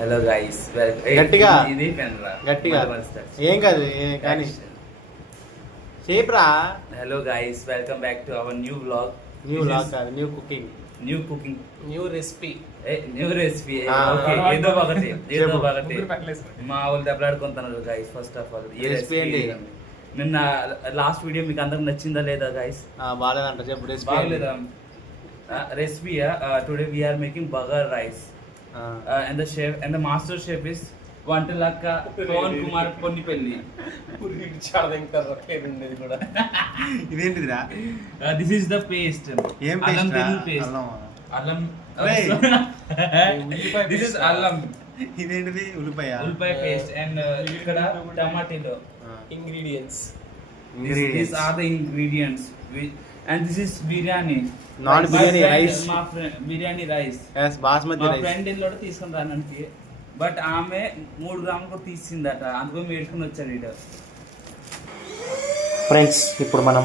Hello guys, గట్టిగా ఇది పెన్రా గట్టిగా ఏం కాదు కానీ సేప్రా. Hello guys, welcome back to our new vlog. కాదు, new cooking, new recipe. Okay, ఏదో ఒకటి మా వాళ్ళు దెబ్బలాడుకుంటున్నారు గైస్. ఫస్ట్ ఆఫ్ ఆల్ ఈ రెసిపీ నిన్న లాస్ట్ వీడియో మీకు అందరికి నచ్చిందా లేదా గైస్? బాగాలేదంట, చెప్పు రెసిపీ. బాగలేదా recipe? Today we are making burger rice and the master chef is Vantalakka Pawan Kumar Ponnipalli. ఇదేంటిదిరా? This is the paste. ఏం అల్లం పేస్ట్? పేస్ట్. అల్లం. This is allam. ఇదేంటిది? ఉల్లిపాయ పేస్ట్. అండ్ ఇక్కడ టమాటాలు. Ingredients. These are the ingredients. And this is biryani. Non biryani rice. మా friend biryani rice. yes basmati rice. మా ఫ్రెండ్ ఇల్లు తీసుకుని రానంటే బట్ ఆమె 3 గ్రాములు కూడా తీసిందట, అందుకని వేసుకుని వచ్చాడు ఇటు. ఫ్రెండ్స్, ఇప్పుడు మనం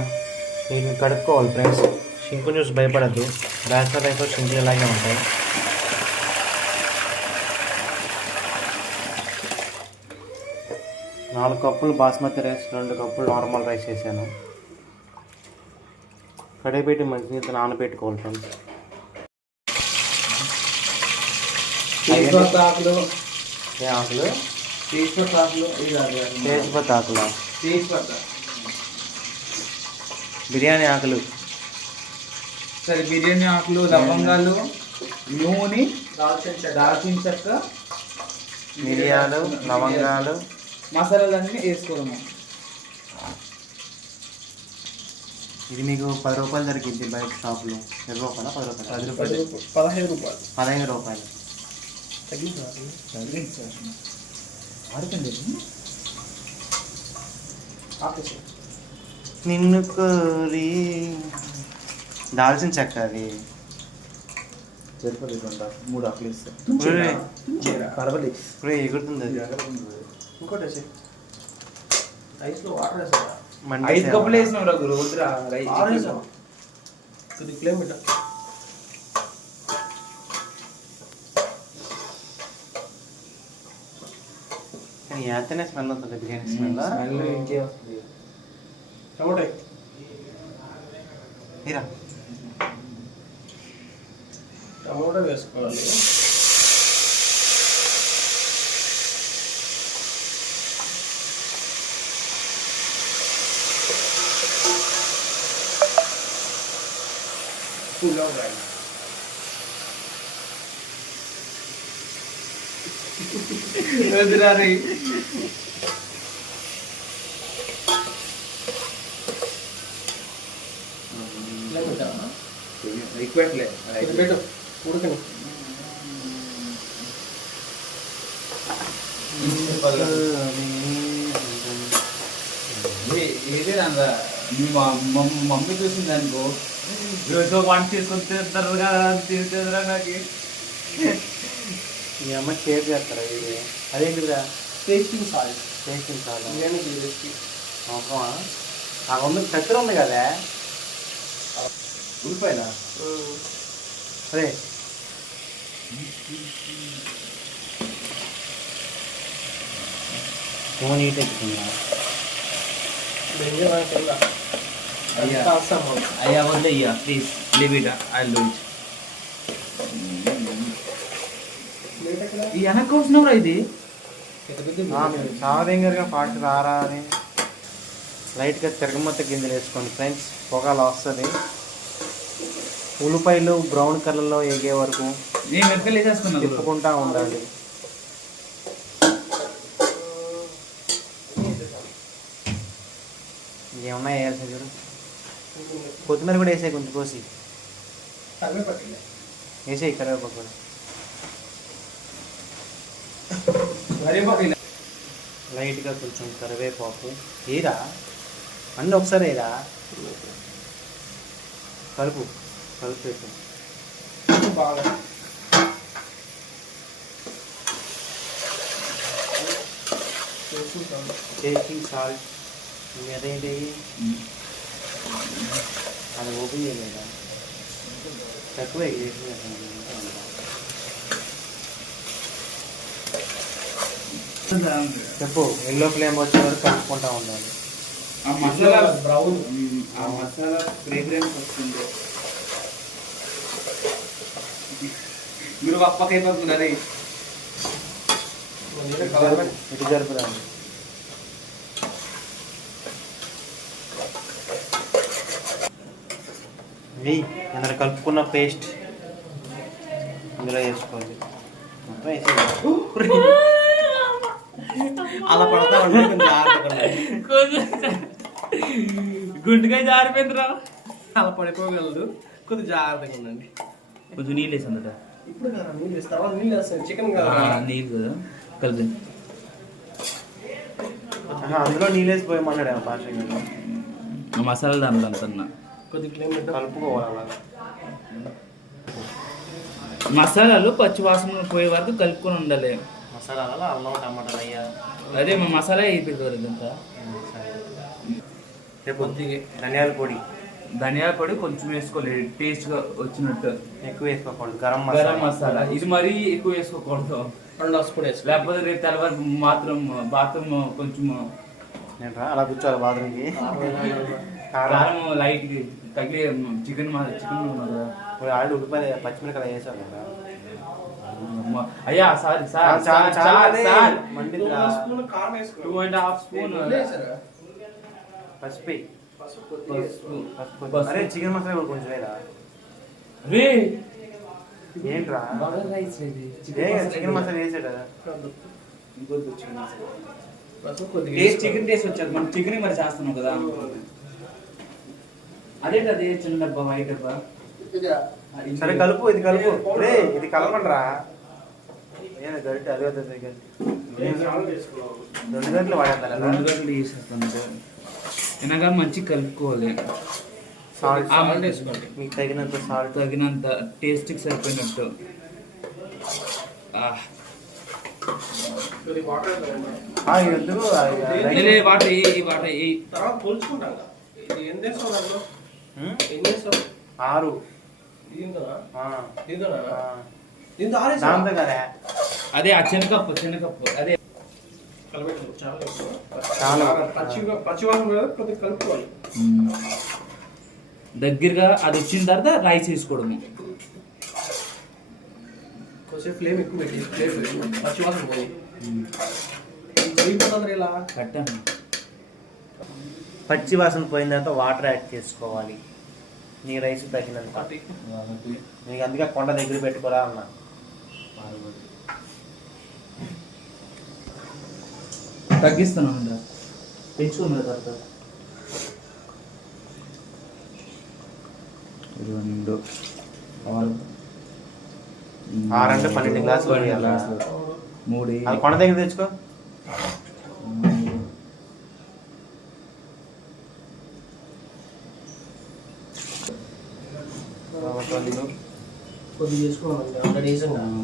వీటిని కడుక్కోవాలి ఫ్రెండ్స్. షింకు న్యూస్ భయపడద్దు, బ్యాచిలర్ లైఫ్లో షింకు ఇలాగే ఉంటాయి. నాలుగు కప్పులు బాస్మతి రైస్, 2 కప్పులు నార్మల్ రైస్ వేసాను. కడిగిపెట్టి మంచినీళ్ళతో నానబెట్టుకోవాలి ఫ్రెండ్స్. తేజ్పత్తా ఆకులు. ఏ ఆకులు? తేజ్పత్తా ఆకులు. తేజ్పత్తా ఆకులు. తేజ్పత్తా. బిర్యానీ ఆకులు. సరే, బిర్యానీ ఆకులు, లవంగాలు, నూనె, దాల్చిన చెక్క, మిరియాలు, లవంగాలు, మసాలాలన్నీ వేసుకోవడము. ఇది మీకు 10 రూపాయలు దొరికింది బయట షాప్లో. 10 రూపాయలు, 10 రూపాయలు, 10 రూపాయలు, 15 రూపాయలు, 15 రూపాయలు. నిన్ను కోరి. దాల్చిన చెక్క అది. సరిపోలేదు, 3 ఆకులు ఇస్తే ఇప్పుడు ఎగురుతుంది అది. ఇంకోటి 5 5 కప్పులు వేసినాం రా గురు. వద్దురా, కిలోమీటర్. ఎంతనే స్మెల్ వస్తుంది బిర్యానీ స్మెల్. టమోటా వేసుకోవాలి. వద్దురారి. రిక్వెస్ట్లే ఉడకని. ఏదే రా, మీ మమ్మీ చూసింది అనుకో, రోజు వంట చేసుకొని తింటారు కదా, తింటారా నాకు. మీ అమ్మ షేర్ చేస్తారా ఇది? అదేంటిదిరా? Tasting salt. టేస్టింగ్ సాల్ట్ అవసరమా? ఆ మమ్మీ చక్కెర ఉంది కదా. ఉల్లిపాయల అదే ఫోన్ హీట్ ఎక్కుతుందా? అయ్యా వద్దు అయ్యా, please leave it, I will do it. ఈ వెనక్కి వస్తున్నావురా ఇది. సావదంగా ఫాస్ట్ రారా అని లైట్గా తిరగమత్త గింజలు వేసుకోండి ఫ్రెండ్స్, పొగలు వస్తుంది. ఉల్లిపాయలు బ్రౌన్ కలర్లో ఎగే వరకు తిప్పుకుంటా ఉండాలి. ఏమన్నా వేయాల్సి చూడు. కొత్తిమీర కూడా వేసాయి, కొంచెం కోసి వేసాయి. కరివేపాకు కూడా లైట్గా కొంచెం కరివేపాకు ఏరా, అన్నీ ఒకసారి ఏరా. కలుపు పెట్టు బాగా. Tasting salt. అదేంటి అది ఓపెన్ చేయలేదా? తక్కువ చెప్పు. ఎల్లో ఫ్లేమ్ వచ్చే వరకు కలుపుకుంటా ఉండాలి. ఆ మసాలా బ్రౌన్, ఆ మసాలా ఫ్రేగ్రెన్స్ వస్తుంది. మీరు పక్కైపోతున్నారే ఇటు జరుపుదండి. ఇందులో కలుపుకున్న పేస్ట్ ఇందులో వేసుకోవాలి. మొత్తం వేసి అలా పడతా గుంటుకాయ జారిపోయిందిరా. అలా పడిపోగలదు, కొద్దిగా జాగ్రత్తగా ఉండండి. కొంచెం నీళ్ళు వేసిందట. ఇప్పుడు కదా నీళ్ళు వేస్తావా? నీళ్ళు వేస్తాను చికెన్ కదా. నీళ్ళు కదా కలిపి అందులో నీళ్ళు వేసిపోయమన్నాడు పాషగా. మసాలా దాంట్లో అంతన్నా కొద్దిగా ఫ్లేమ్ కలుపుకోవాలి. మసాలాలు పచ్చి వాసన పోయే వరకు కలుపుకొని ఉండాలి. మసాలాలో అల్లం టమాటాలు అయ్యా. అదే మా మసాలా అయిపోయింది అంతా. కొద్దిగా ధనియాల పొడి, ధనియాల పొడి కొంచెం వేసుకోవాలి టేస్ట్గా వచ్చినట్టు. ఎక్కువ వేసుకోకూడదు. గరం మసాలా ఇది మరీ ఎక్కువ వేసుకోకూడదు. 2 స్పూన్ వేసుకో. లేకపోతే రేపు తెల్లవారు బాత్రూమ్ కొంచెం నేను అలా కూర్చోవాలి బాత్రూమ్కి. కారం లైట్ తగిలి చికెన్ ఆల్రెడీ ఉడిపోయి పచ్చిమిరకాయ వేసాను కదా. అయ్యా సారీ సార్ 2 స్పూన్ కారం వేసుకో. 2.5 స్పూన్ పసుపు. అరే చికెన్ మసాలా కూడా కొంచెం వేరా. ఏంట్రా చికెన్ మసాలా వేసాడు. చికెన్ టేస్ట్ వచ్చాక మనం చికెన్ మరి చేస్తున్నాం కదా. అదే చిన్న డబ్బా వైట్ డబ్బా. సరే కలుపు. ఇది కలుపు. రే ఇది కలపండిరా. ఏనా గరిటె అదే గరిటె 2 గంటలు వాడేద్దాం. 2 గంటలు వేసేస్తాను. ఎనగా మంచి కలుపుకోవాలి. సాల్ట్ వేసుకోండి మీకు తగినంత. సాల్ట్ తగినంత టేస్ట్కి సరిపోయినట్టు. తర్వాత పోల్చుకుంటాం. ఇది ఎంత వేస్తావు దాంట్లో? ఏం చేస్తావు? 6 అదే ఆ చిన్నకప్పు అదే కలుపుకోవాలి. దగ్గరగా అది వచ్చిన తర్వాత రైస్ వేసుకోవడము. కొంచెం ఫ్లేమ్ ఎక్కువ పెట్టి పచ్చివాసన పోయి ఇలా కట్టాను. పచ్చి వాసన పోయిన తర్వాత వాటర్ యాడ్ చేసుకోవాలి. నీ రైస్ తగినంత. నీకు అందుకే కొండ దగ్గర పెట్టుకోరా అన్నా. తగ్గిస్తున్నాను పెంచుకున్న తర్వాత 2 6 అంటే 12 గ్లాసులు 3 అది కొండ దగ్గర తెచ్చుకో. కొద్దిగా చేసుకోవాలండి. ఆల్రెడీ వేసాను.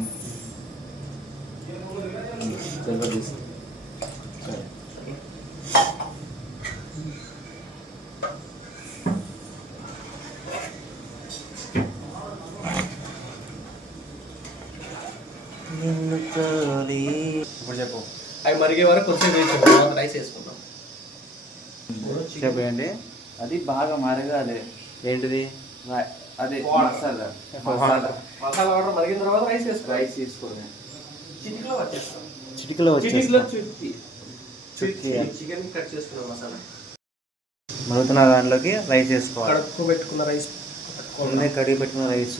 ఇప్పుడు చెప్పు. అవి మరిగే వరకు కొంచెం వేసాను. రైస్ వేసుకుంటాం. చెప్పండి. అది బాగా మరగాలి. ఏంటిది? అదే మసాలా వాటర్ మరిగిన తర్వాత రైస్ వేసుకోండి. చిటికలో చికెన్ కట్ చేసుకున్న మసాలా మరుగుతున్న దాంట్లోకి రైస్ వేసుకోవాలి. కడుక్కు పెట్టుకున్న రైస్, కడిగి పెట్టుకున్న రైస్.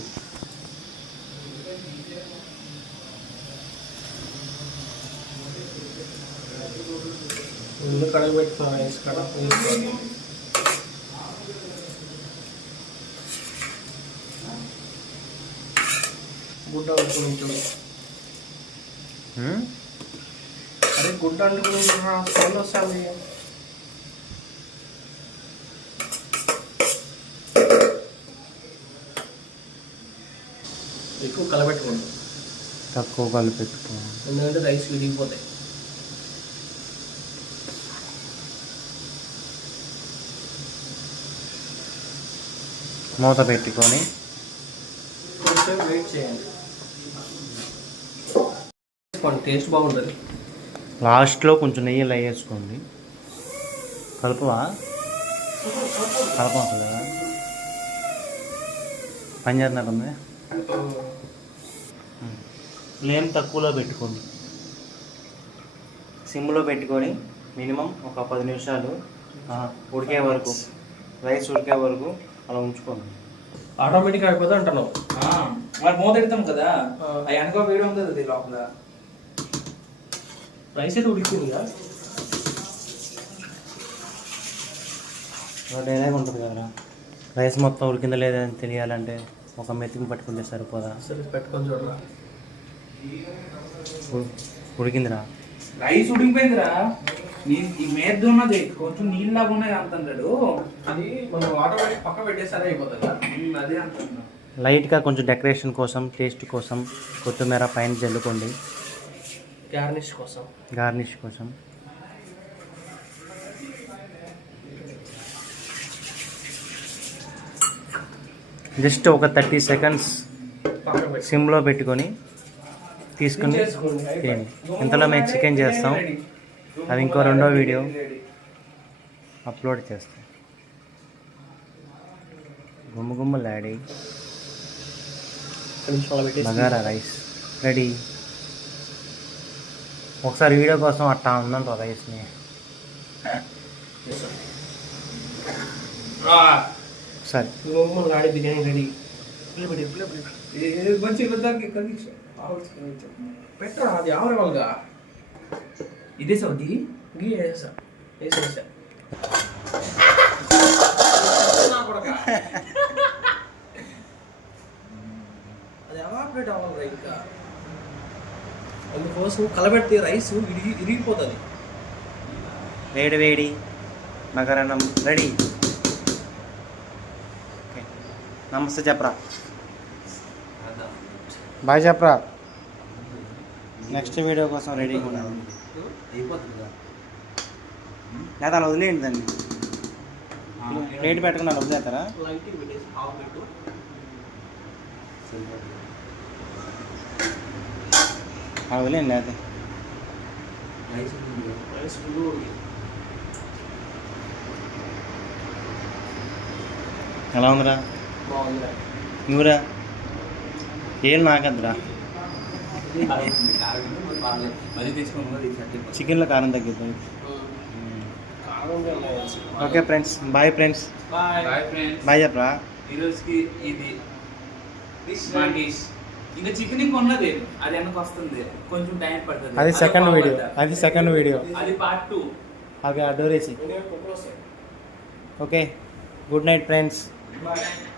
ముందు కడిగి పెట్టుకున్న రైస్ వేసుకోవాలి. గుడ్డ అనుకుని అరే గుడ్డ అనుకుని స్మెల్ వస్తుంది. ఎక్కువ కలపెట్టుకోండి. తక్కువ కలిపెట్టుకో. ఎందుకంటే రైస్ విడిగిపోతాయి. మూత పెట్టుకొని కొంచెం వెయిట్ చేయండి. టేస్ట్ బాగుంటుంది. లాస్ట్లో కొంచెం నెయ్యి ఇలా వేసుకోండి. కలుపువా కలపలేదా? పని చేస్తున్నట్టుంది. ఫ్లేమ్ తక్కువలో పెట్టుకోండి. సిమ్లో పెట్టుకొని మినిమం ఒక 10 నిమిషాలు ఉడికే వరకు, రైస్ ఉడికే వరకు అలా ఉంచుకోండి. ఆటోమేటిక్ అయిపోతుంది అంటున్నావు. మరి మూత పెడతాం కదా, అవి అనుకో వేయడం ఉంది అది లోపల. రైస్ అయితే ఉడికిందిగా. డైలాగ్ ఉంటుంది కదరా, రైస్ మొత్తం ఉడికిందా లేదా అని తెలియాలంటే ఒక మెతుకు పట్టుకుంటే సరిపోదా? సరే పెట్టుకొని చూడరా. ఉడికిందిరా, రైస్ ఉడికిపోయిందిరా. ఈ మేద్ద ఉన్నది కొంచెం నీళ్ళగా ఉన్నాయి అంటున్నాడు. అది మనం ఆటోమేటిక్ పక్క పెట్టేసరే అయిపోతుంది. అదే అంటున్నా. లైట్గా కొంచెం డెకరేషన్ కోసం, టేస్ట్ కోసం కొత్తిమీర పైన జల్లుకోండి. గార్నిష్ కోసం. జస్ట్ ఒక 30 సెకండ్స్ సిమ్లో పెట్టుకొని తీసుకుని తినండి. ఇంతలో మేము చికెన్ చేస్తాం, అది ఇంకో రెండో వీడియో అప్లోడ్ చేస్తాం. గుమ్మలాడి బగారా రైస్ రెడీ. ఒకసారి వీడియో కోసం అట్టా ఉందంట రైస్ని. సరే గుమ్మలాడి బిర్యానీ రెడీ. పెట్టరా అది ఆవరవాలుగా. ఇదే సౌదీ గీ వేసా. అది ఎవాపరేట్ అవ్వాలి ఇంకా. అందుకోసం కలబెడితే రైస్ ఇరిగిపోతుంది. వేడి మకరణం రెడీ. ఓకే, నమస్తే చెప్పరా, బాయ్ చెప్పరా. నెక్స్ట్ వీడియో కోసం రెడీగా ఉన్నాను. లేదా అలా వదిలేయండి దాన్ని. ప్లేట్ పెట్టుకుని అలా వదిలేస్తారా? అలా వదిలేయండి. లేదా ఎలా ఉందిరా? నువ్వురా ఏం నాకద్దురా. చికెన్లో కారం తగ్గిద్దాం. Okay friends, bye friends. Bye చెప్పరా. ఈరోజుకి ఇది మా డిష్. ఇంకా చికెన్ ఇంకా ఉన్నది, అది వెనక వస్తుంది, కొంచెం టైం పడుతుంది. అది సెకండ్ వీడియో. అది పార్ట్ 2. అవి అడ్డోరేసి. Okay, good night friends. Bye.